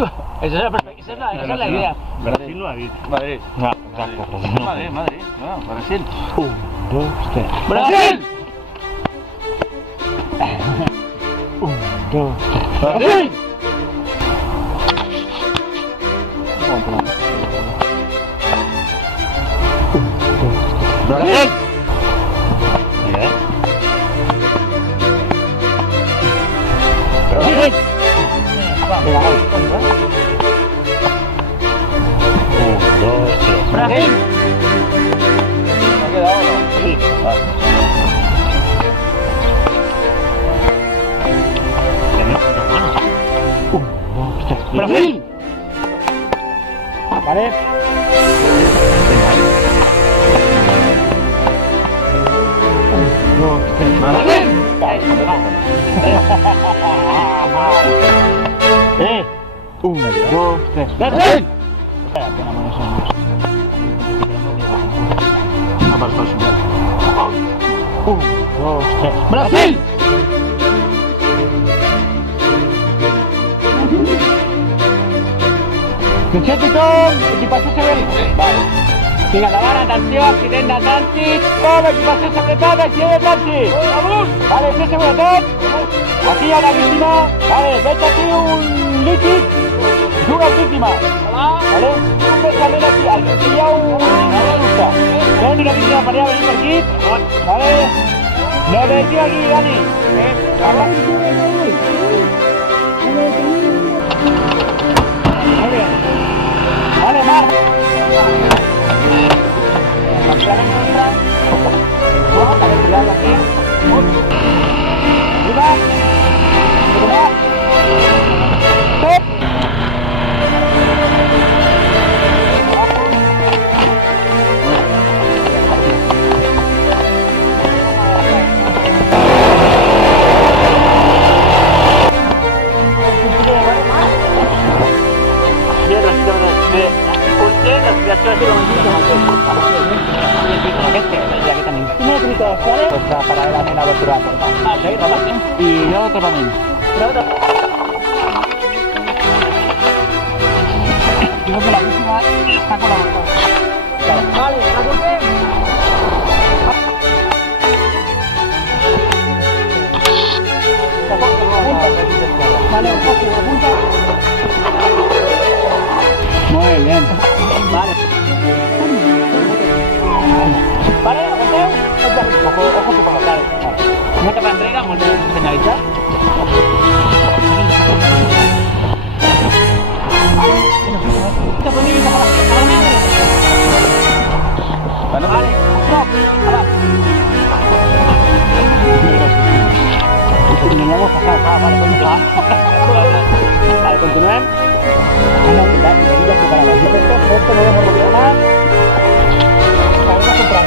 Esa es la idea. Brasil lo ha dicho. Madrid. No, exacto. Madrid. No, Brasil. 1, 2, 3. ¡Brasil! 1, 2, 3. ¡Brasil! ¡Brasil! Bien. ¡Brasil! Venga, voy. 1, 2, 3. ¡Brasil! ¿Me ha quedado o no? Sí. Vale. ¡Brasil! Vale. ¡Brasil! 1, 2, 3. ¡Brasil! No pasó su madre. 1, 2, 3. ¡Brasil! Atenció, tothom! Equipació següent. Vale. Vinga, endavant, atenció, accident de trànsit. Tot, equipació seguretat, accident de trànsit. Vale, fer seguretat. Aquí hi ha una víctima. Vale, veig aquí un líquid. Dues víctimes. Vale, un vessament aquí. Aquí hi ha una luta. Veig una víctima per allà, venir per aquí. Vale. No veig aquí, Dani. Muy bien. Vale, Mar. Marchar en contra. Vale, tirarlo aquí. Arriba. Arriba. Stop. Paral·lelament a l'obertura de la porta. I jo trepament. Digo que la víctima está con la portada. Vale, resolvem. Vale, apunta. Muy bien. Vale. Vale, apunteu. Ojo tu col·locar. Una capa enrere, molt ben senyalitzat. Cap a mi, cap a la meva. Vale, stop. Continuem passant. Vale, continuem. Vale, continuem. Una unitat, una villa separada. Esto no lo hemos olvidado más. Vamos a comprar.